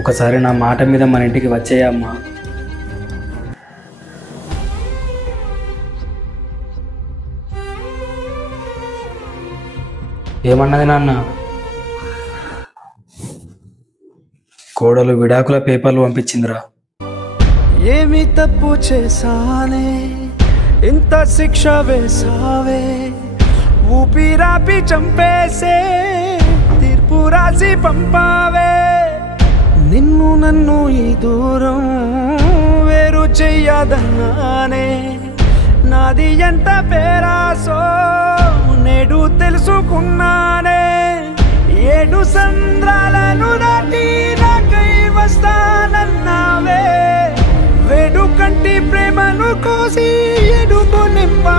ఒకసారి నా మాట మీద మన ఇంటికి వచ్చేయమ్మా. ఏమన్నది నాన్న? కోడలు విడాకుల పేపర్లు పంపించిందిరా. ఏమి తప్పు చేశానే, ఇంత శిక్ష వేసావే, ఊపిరాపి చంపేసే తీర్పు రాసి పంపావే. నిన్ను నన్ను ఈ దూరం వేరు చెయ్యదన్నానే, నాది ఎంత పేరాసో నేడు తెలుసుకున్నానే. 7 సంద్రాలను దాటి నాకై వస్తానన్నావే, వేడు కంటి ప్రేమను కోసి ఎడుగు నింపా